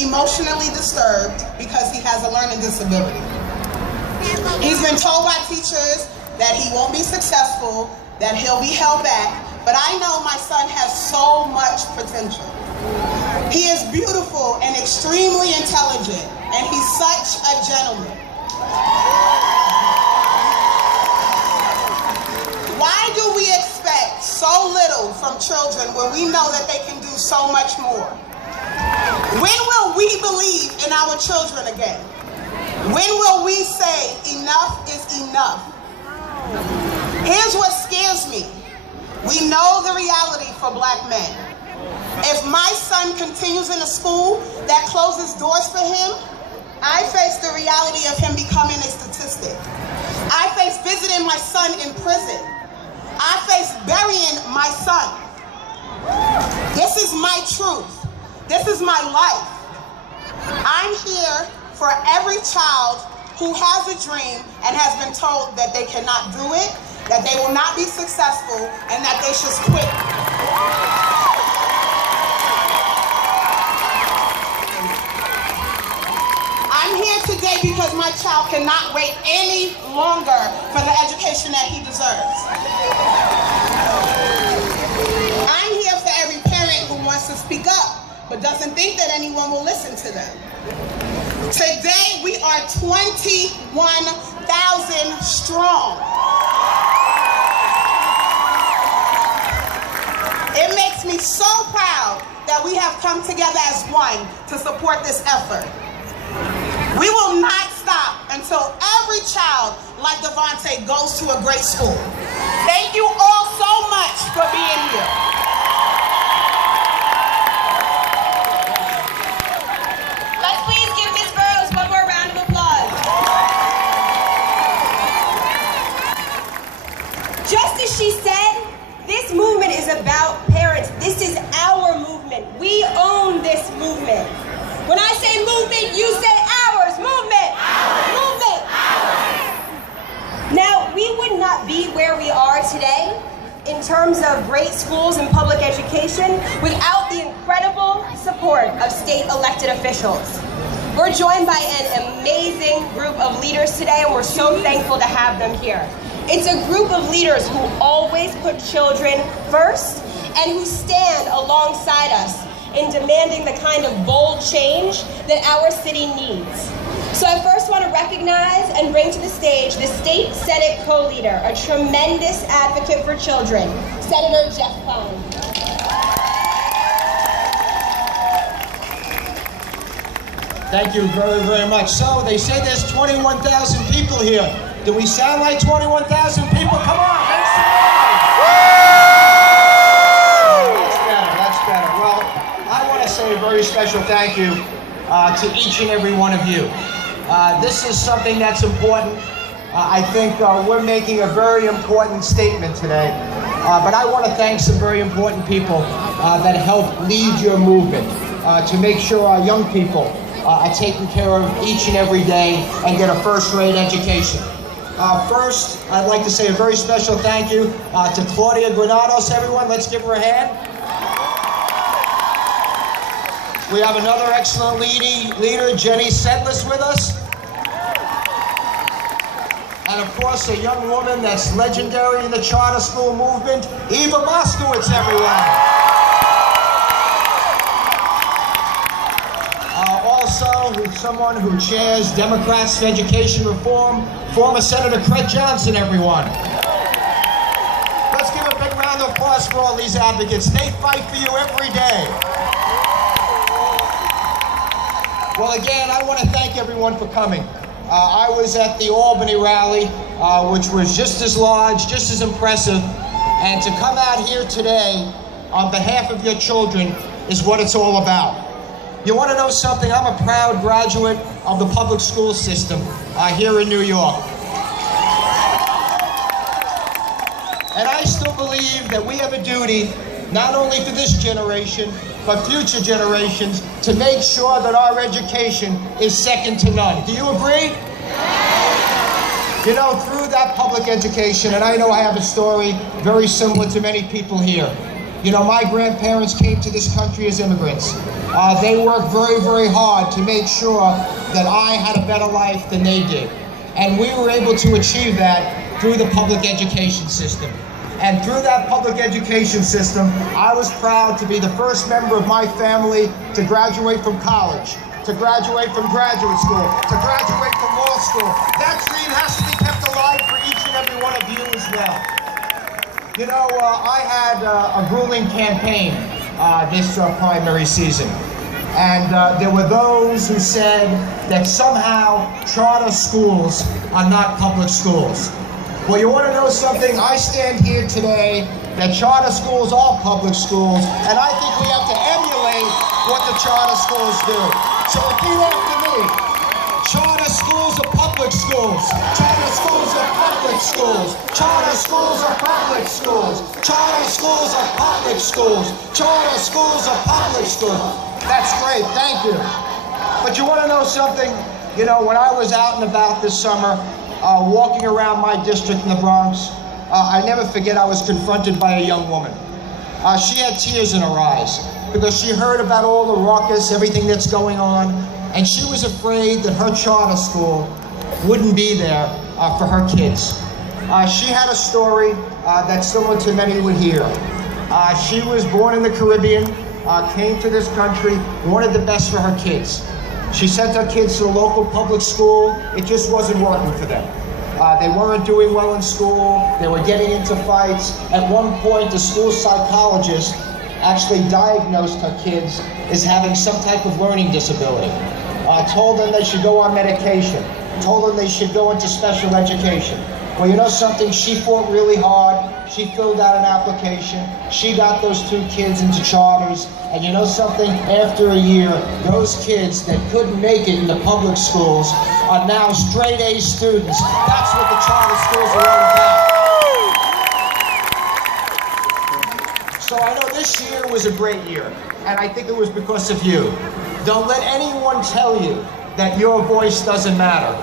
emotionally disturbed because he has a learning disability. He's been told by teachers that he won't be successful, that he'll be held back, but I know my son has so much potential. He is beautiful and extremely intelligent, and he's such a gentleman. Why do we expect so little from children when we know that they can do so much more? When will we believe in our children again? When will we say enough is enough? Here's what scares me. We know the reality for black men. If my son continues in a school that closes doors for him, I face the reality of him becoming a statistic. I face visiting my son in prison. I face burying my son. This is my truth. This is my life. I'm here for every child who has a dream and has been told that they cannot do it, that they will not be successful, and that they should quit. I'm here today because my child cannot wait any longer for the education that he deserves. I'm here for every parent who wants to speak up, but doesn't think that anyone will listen to them. Today, we are 21,000 strong. It makes me so proud that we have come together as one to support this effort. We will not stop until every child like Devontae goes to a great school. Thank you all so much for being here. Let's please give Ms. Burrows one more round of applause. Just as she said, this movement is about parents. This is our movement. We own this movement. When I say movement, you say ours. Movement. Ours. Movement. Ours. Now, we would not be where we are today in terms of great schools and public education without the incredible support of state elected officials. We're joined by an amazing group of leaders today, and we're so thankful to have them here. It's a group of leaders who always put children first and who stand alongside us in demanding the kind of bold change that our city needs. So I first want to recognize and bring to the stage the State Senate Co-Leader, a tremendous advocate for children, Senator Jeff Klein. Thank you very, very much. So they say there's 21,000 people here. Do we sound like 21,000 people? Come on, make some noise. That's better. Well, I want to say a very special thank you to each and every one of you. This is something that's important. I think we're making a very important statement today. But I want to thank some very important people that helped lead your movement to make sure our young people are taken care of each and every day and get a first-rate education. First, I'd like to say a very special thank you to Claudia Granados, everyone. Let's give her a hand. We have another excellent leader, Jenny Sedlis, with us. And of course, a young woman that's legendary in the charter school movement, Eva Moskowitz, everyone. Also, someone who chairs Democrats for Education Reform, former Senator Craig Johnson, everyone. Let's give a big round of applause for all these advocates. They fight for you every day. Well, again, I want to thank everyone for coming. I was at the Albany rally, which was just as large, just as impressive, and to come out here today on behalf of your children is what it's all about. You want to know something? I'm a proud graduate of the public school system here in New York. And I still believe that we have a duty, not only for this generation, but future generations, to make sure that our education is second to none. Do you agree? You know, through that public education, and I know I have a story very similar to many people here, You know, my grandparents came to this country as immigrants. They worked very, very hard to make sure that I had a better life than they did. And we were able to achieve that through the public education system. And through that public education system, I was proud to be the first member of my family to graduate from college, to graduate from graduate school, to graduate from law school. That dream has to be kept alive for each and every one of you as well. You know, I had a grueling campaign this primary season. And there were those who said that somehow charter schools are not public schools. Well, you want to know something? I stand here today that charter schools are public schools, and I think we have to emulate what the charter schools do. So repeat after me. Charter schools are public schools. Charter schools are public schools. Charter schools are public schools. Charter schools are public schools. Charter schools are public schools. That's great, thank you. But you want to know something? You know, when I was out and about this summer, walking around my district in the Bronx, I never forget I was confronted by a young woman. She had tears in her eyes because she heard about all the ruckus, everything that's going on, and she was afraid that her charter school wouldn't be there for her kids. She had a story that's similar to many would hear. She was born in the Caribbean, came to this country, wanted the best for her kids. She sent her kids to a local public school. It just wasn't working for them. They weren't doing well in school. They were getting into fights. At one point, the school psychologist actually diagnosed her kids as having some type of learning disability. Told them they should go on medication. Told them they should go into special education. Well, you know something? She fought really hard. She filled out an application. She got those 2 kids into charters. And you know something? After a year, those kids that couldn't make it in the public schools are now straight A students. That's what the charter schools are all about. So I know this year was a great year, and I think it was because of you. Don't let anyone tell you that your voice doesn't matter.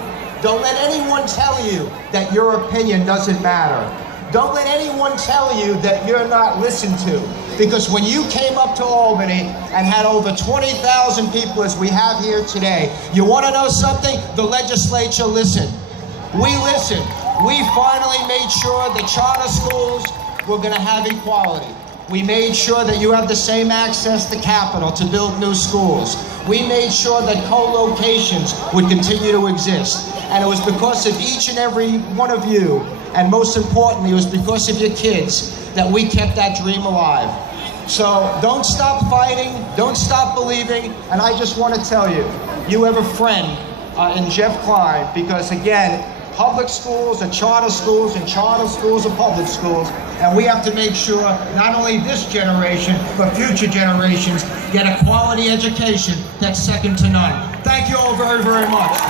Don't let anyone tell you that your opinion doesn't matter. Don't let anyone tell you that you're not listened to. Because when you came up to Albany and had over 20,000 people as we have here today, you want to know something? The legislature listened. We listened. We finally made sure the charter schools were going to have equality. We made sure that you have the same access to capital to build new schools. We made sure that co-locations would continue to exist. And it was because of each and every one of you, and most importantly, it was because of your kids, that we kept that dream alive. So don't stop fighting, don't stop believing, and I just want to tell you, you have a friend in Jeff Klein, because again, public schools are charter schools, and charter schools are public schools, and we have to make sure not only this generation, but future generations get a quality education that's second to none. Thank you all very, very much.